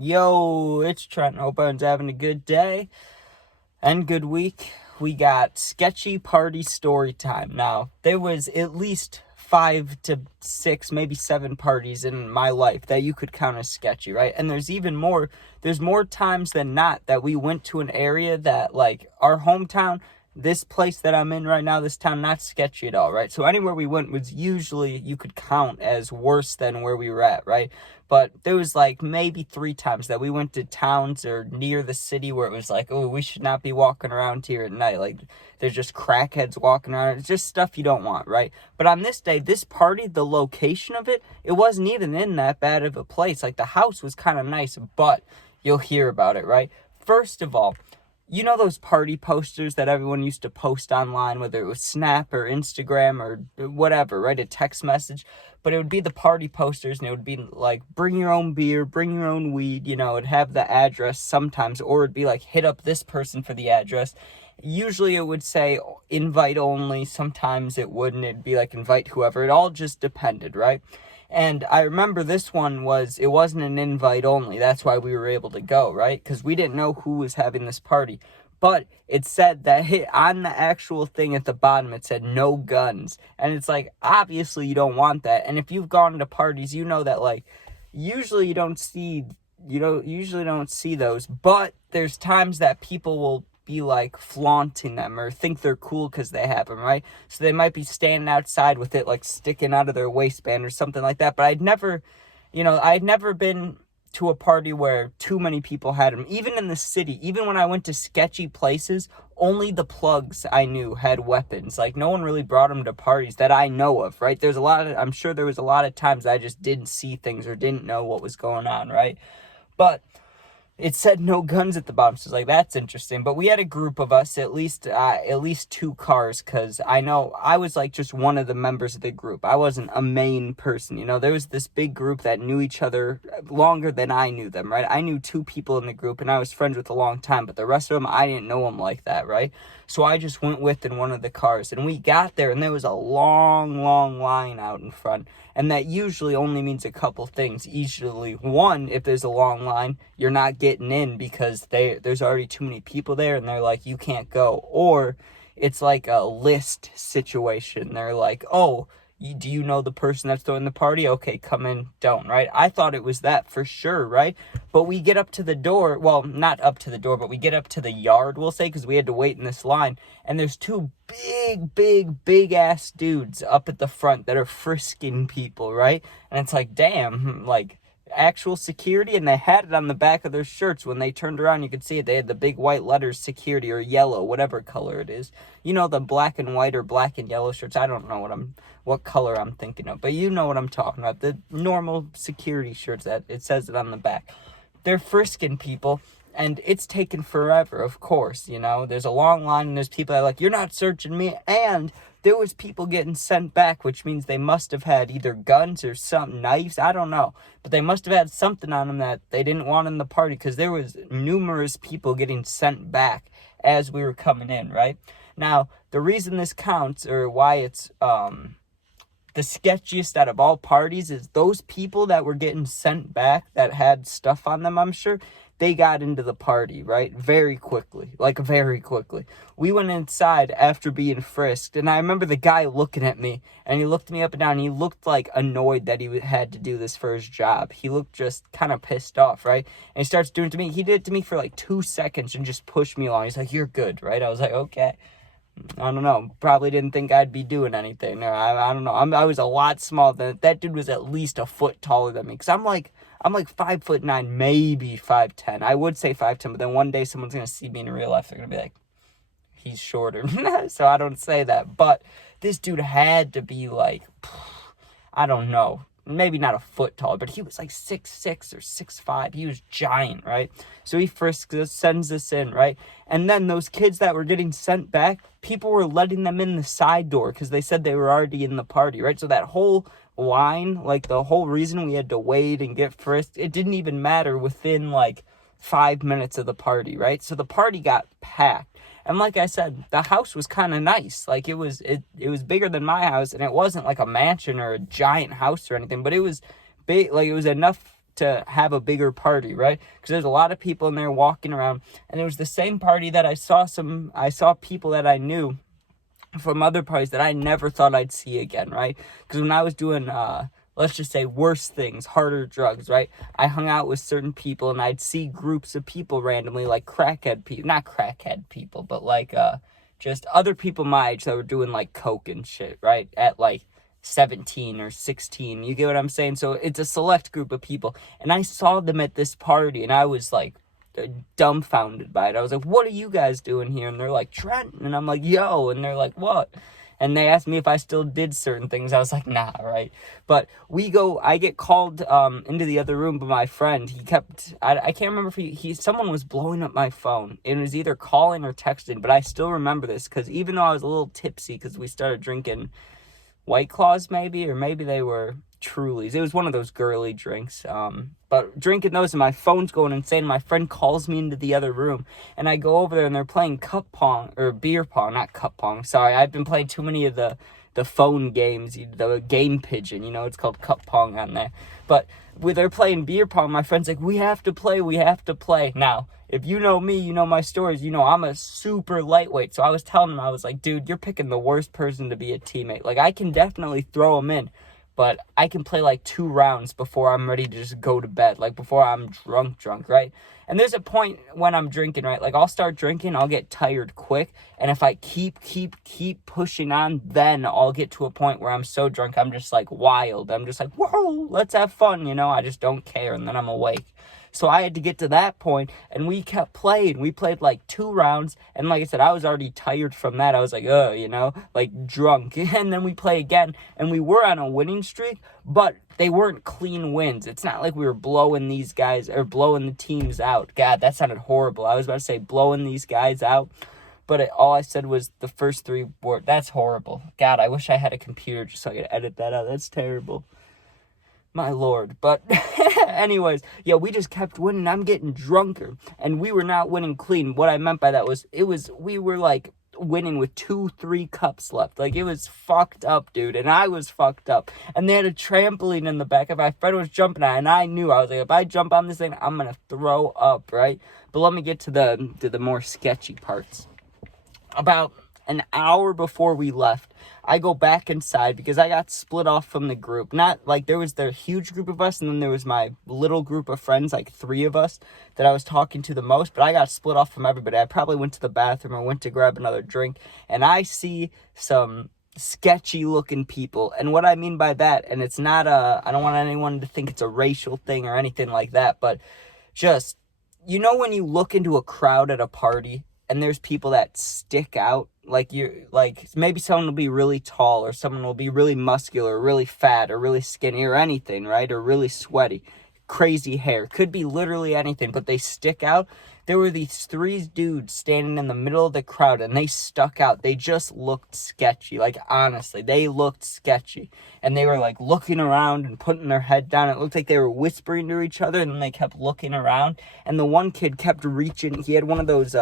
Yo, it's Trent. Hope everyone's having a good day and good week. We got Sketchy Party Storytime. Now, there was at least 5 to 6, maybe 7 parties in my life that you could count as sketchy, right? And there's more times than not that we went to an area that, like, our hometown, this place that I'm in right now, this town, not sketchy at all, right? So anywhere we went was usually, you could count as worse than where we were at, right? But there was like maybe 3 times that we went to towns or near the city where it was like, oh, we should not be walking around here at night. Like, there's just crackheads walking around. It's just stuff you don't want, right? But on this day, this party, the location of it, it wasn't even in that bad of a place. Like, the house was kind of nice, but you'll hear about it, right? First of all, you know those party posters that everyone used to post online, whether it was Snap or Instagram or whatever, right? A text message. But it would be the party posters, and it would be like, bring your own beer, bring your own weed, it'd have the address sometimes, or it'd be like, hit up this person for the address. Usually it would say invite only, sometimes it wouldn't, it'd be like invite whoever, it all just depended, right? And I remember this one it wasn't an invite only. That's why we were able to go, right? Because we didn't know who was having this party. But it said that on the actual thing at the bottom, it said no guns. And it's like, obviously you don't want that. And if you've gone to parties, you know that, like, usually you don't see those. But there's times that people will be like flaunting them or think they're cool because they have them, right? So they might be standing outside with it like sticking out of their waistband or something like that. But I'd never been to a party where too many people had them. Even in the city, even when I went to sketchy places, only the plugs I knew had weapons. Like, no one really brought them to parties that I know of, right? I'm sure there was a lot of times I just didn't see things or didn't know what was going on, right? But it said no guns at the bottom, so like, that's interesting. But we had a group of us, at least 2 cars, because I know I was like just one of the members of the group. I wasn't a main person, there was this big group that knew each other longer than I knew them, right? I knew 2 people in the group, and I was friends with a long time, but the rest of them, I didn't know them like that, right? So I just went with in one of the cars, and we got there, and there was a long, long line out in front. And that usually only means a couple things. Usually, one, if there's a long line, you're not getting in because there's already too many people there, and they're like, you can't go. Or it's like a list situation. They're like, oh, do you know the person that's throwing the party? Okay, come in, don't, right? I thought it was that for sure, right? But we get up to the door, well, not up to the door, but we get up to the yard, we'll say, because we had to wait in this line, and there's 2 big ass dudes up at the front that are frisking people, right? And it's like, damn, like, actual security, and they had it on the back of their shirts. When they turned around, you could see it. They had the big white letters, security, or yellow, whatever color it is. The black and white or black and yellow shirts. I don't know what color I'm thinking of, but you know what I'm talking about. The normal security shirts that it says it on the back. They're frisking people, and it's taken forever, of course, There's a long line, and there's people that are like, you're not searching me, and there was people getting sent back, which means they must have had either guns or some knives, I don't know, but they must have had something on them that they didn't want in the party, because there was numerous people getting sent back as we were coming in, right? Now, the reason this counts, or why it's the sketchiest out of all parties, is those people that were getting sent back that had stuff on them, I'm sure, they got into the party, right? Very quickly. We went inside after being frisked, and I remember the guy looking at me, and he looked me up and down, and he looked like annoyed that he had to do this for his job. He looked just kind of pissed off, right? And he starts doing it to me. He did it to me for like 2 seconds and just pushed me along. He's like, you're good, right? I was like, okay. I don't know. Probably didn't think I'd be doing anything. I don't know. I was a lot smaller than that dude. Was at least a foot taller than me. Because I'm like 5'9", maybe 5'10". I would say 5'10", but then one day someone's gonna see me in real life. They're gonna be like, he's shorter. So I don't say that. But this dude had to be like, I don't know, maybe not a foot taller, but he was like 6'6" or 6'5". He was giant, right? So he frisks us, sends us in, right? And then those kids that were getting sent back, people were letting them in the side door because they said they were already in the party, right? So that whole line, like the whole reason we had to wait and get frisked, it didn't even matter within like 5 minutes of the party, right? So the party got packed. And like I said, the house was kind of nice. Like, it was bigger than my house, and it wasn't like a mansion or a giant house or anything, but it was big. Like, it was enough to have a bigger party, right? Because there's a lot of people in there walking around, and it was the same party that I saw people that I knew from other parties that I never thought I'd see again, right? Because when I was doing, let's just say, worse things, harder drugs, right? I hung out with certain people, and I'd see groups of people randomly, like crackhead people, not crackhead people, but like, just other people my age that were doing, like, coke and shit, right? At, like, 17 or 16, you get what I'm saying? So it's a select group of people, and I saw them at this party, and I was, like, dumbfounded by it. I was like, what are you guys doing here? And they're like, Trent. And I'm like, yo. And they're like, what? And they asked me if I still did certain things. I was like, nah, right? But I get called into the other room by my friend. He kept, I can't remember if someone was blowing up my phone. It was either calling or texting, but I still remember this because even though I was a little tipsy because we started drinking White Claws maybe, or maybe they were Trulies. It was one of those girly drinks. But drinking those and my phone's going insane. My friend calls me into the other room, and I go over there and they're playing cup pong, or beer pong, not cup pong. Sorry, I've been playing too many of the phone games, the game pigeon, it's called cup pong on there. But when they're playing beer pong, my friend's like, we have to play. Now, if you know me, you know my stories, I'm a super lightweight. So I was telling him, I was like, dude, you're picking the worst person to be a teammate. Like, I can definitely throw him in, but I can play like 2 rounds before I'm ready to just go to bed, like before I'm drunk, right? And there's a point when I'm drinking, right? Like, I'll start drinking, I'll get tired quick, and if I keep pushing on, then I'll get to a point where I'm so drunk, I'm just like wild. I'm just like, whoa, let's have fun, I just don't care, and then I'm awake. So I had to get to that point, and we kept playing. We played like 2 rounds, and like I said, I was already tired from that. I was like, like drunk. And then we play again, and we were on a winning streak, but they weren't clean wins. It's not like we were blowing these guys, or blowing the teams out. God, that sounded horrible. I was about to say blowing these guys out, but all I said was the first 3 words. That's horrible. God, I wish I had a computer just so I could edit that out. That's terrible. My lord. But anyways, yeah, we just kept winning. I'm getting drunker, and we were not winning clean. What I meant by that was we were like winning with 2-3 cups left. Like, it was fucked up, dude, and I was fucked up. And they had a trampoline in the back, and my friend was jumping on it, and I knew, I was like, if I jump on this thing, I'm gonna throw up, right? But let me get to the more sketchy parts. About an hour before we left, I go back inside because I got split off from the group. Not like there was the huge group of us, and then there was my little group of friends, like 3 of us that I was talking to the most, but I got split off from everybody. I probably went to the bathroom or went to grab another drink, and I see some sketchy looking people. And what I mean by that, and it's not I don't want anyone to think it's a racial thing or anything like that, but just, when you look into a crowd at a party and there's people that stick out, like maybe someone will be really tall, or someone will be really muscular, or really fat, or really skinny, or anything, right? Or really sweaty, crazy hair, could be literally anything, but they stick out. There were these 3 dudes standing in the middle of the crowd, and they stuck out. They just looked sketchy. Like, honestly, they looked sketchy. And they were, like, looking around and putting their head down. It looked like they were whispering to each other, and then they kept looking around. And the one kid kept reaching. He had one of those,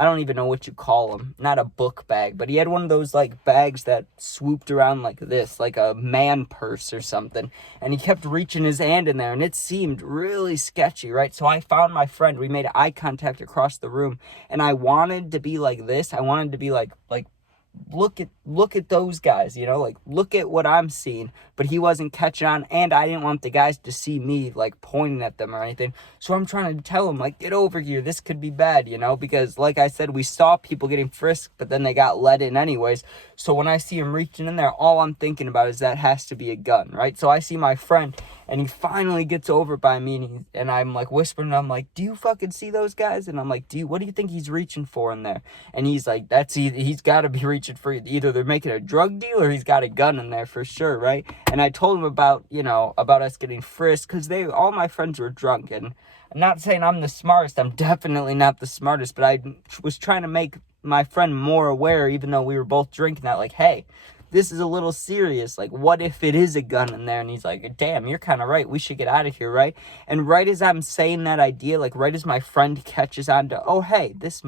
I don't even know what you call them. Not a book bag, but he had one of those, like, bags that swooped around like this, like a man purse or something. And he kept reaching his hand in there, and it seemed really sketchy, right? So I found my friend. We made eye contact across the room, and I wanted to be like this. I wanted to be like look at those guys, like, look at what I'm seeing. But he wasn't catching on, and I didn't want the guys to see me, like, pointing at them or anything. So I'm trying to tell him, like, get over here, this could be bad, because, like I said, we saw people getting frisked, but then they got let in anyways. So when I see him reaching in there, all I'm thinking about is that has to be a gun, right? So I see my friend, and he finally gets over by me, and I'm, like, whispering, and I'm like, do you fucking see those guys? And I'm like, what do you think he's reaching for in there? And he's like, he's got to be reaching for, either they're making a drug deal, or he's got a gun in there for sure, right? And I told him about us getting frisked, because all my friends were drunk, and I'm not saying I'm the smartest. I'm definitely not the smartest, but I was trying to make my friend more aware, even though we were both drinking, that, like, hey, this is a little serious. Like, what if it is a gun in there? And he's like, damn, you're kind of right. We should get out of here, right? And right as I'm saying that idea, like, right as my friend catches on to, oh, hey, this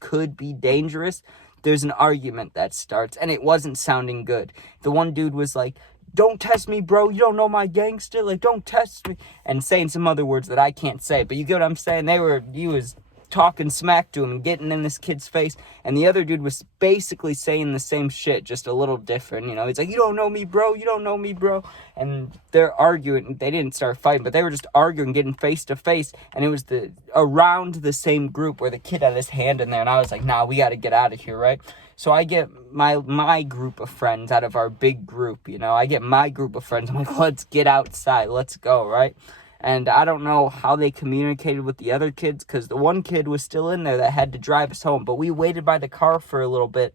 could be dangerous, there's an argument that starts, and it wasn't sounding good. The one dude was like, don't test me, bro. You don't know my gangster. Like, don't test me. And saying some other words that I can't say. But you get what I'm saying? He was talking smack to him and getting in this kid's face. And the other dude was basically saying the same shit, just a little different. You know, he's like, you don't know me, bro. You don't know me, bro. And they're arguing. They didn't start fighting, but they were just arguing, getting face to face. And it was around the same group where the kid had his hand in there. And I was like, nah, we got to get out of here, right? So I get my group of friends out of our big group, you know. I get my group of friends. I'm like, let's get outside. Let's go, right? And I don't know how they communicated with the other kids because the one kid was still in there that had to drive us home. But we waited by the car for a little bit,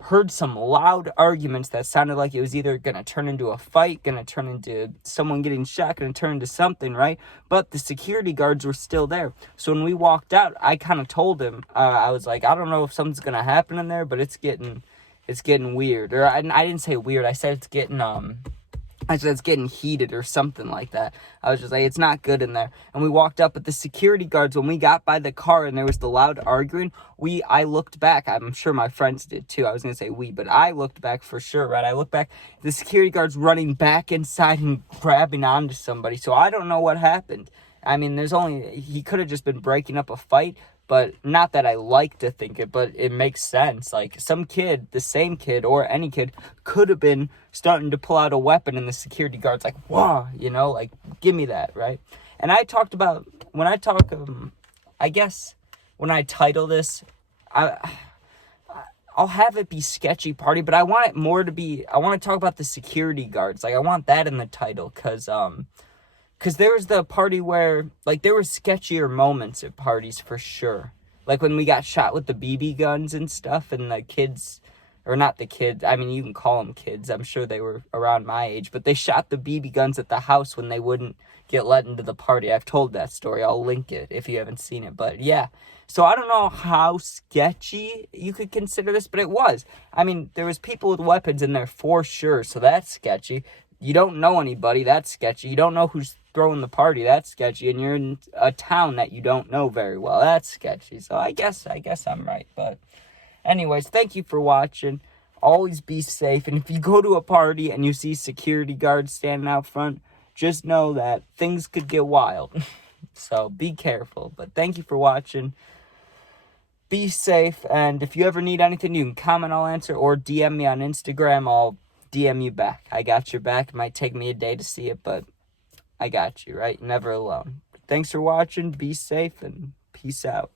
heard some loud arguments that sounded like it was either going to turn into a fight, going to turn into someone getting shot, going to turn into something, right? But the security guards were still there. So when we walked out, I kind of told him, I was like, I don't know if something's going to happen in there, but it's getting weird. Or I didn't say weird. I said it's getting heated or something like that. I was just like, it's not good in there. And we walked up, but the security guards, when we got by the car and there was the loud arguing, I looked back. I'm sure my friends did too. I was going to say we, but I looked back for sure, right? I looked back, the security guards running back inside and grabbing onto somebody. So I don't know what happened. I mean, he could have just been breaking up a fight, but not that I like to think it, but it makes sense. Like, some kid, the same kid, or any kid, could have been starting to pull out a weapon, and the security guard's like, whoa, you know, like, give me that, right? And I talked about, I guess, when I title this, I'll have it be Sketchy Party, but I want it more to be, I want to talk about the security guards. Like, I want that in the title, because there was the party where, like, there were sketchier moments at parties for sure. Like when we got shot with the BB guns and stuff, and the kids, or not the kids, I mean, you can call them kids. I'm sure they were around my age, but they shot the BB guns at the house when they wouldn't get let into the party. I've told that story. I'll link it if you haven't seen it, but yeah. So I don't know how sketchy you could consider this, but it was. I mean, there was people with weapons in there for sure, so that's sketchy. You don't know anybody, that's sketchy. You don't know who's throwing the party, that's sketchy. And you're in a town that you don't know very well, that's sketchy. So I guess I'm right. But anyways, thank you for watching. Always be safe. And if you go to a party and you see security guards standing out front, just know that things could get wild. So be careful. But thank you for watching. Be safe. And if you ever need anything, you can comment, I'll answer, or DM me on Instagram. I'll DM you back. I got your back. It might take me a day to see it, but I got you, right? Never alone. Thanks for watching. Be safe and peace out.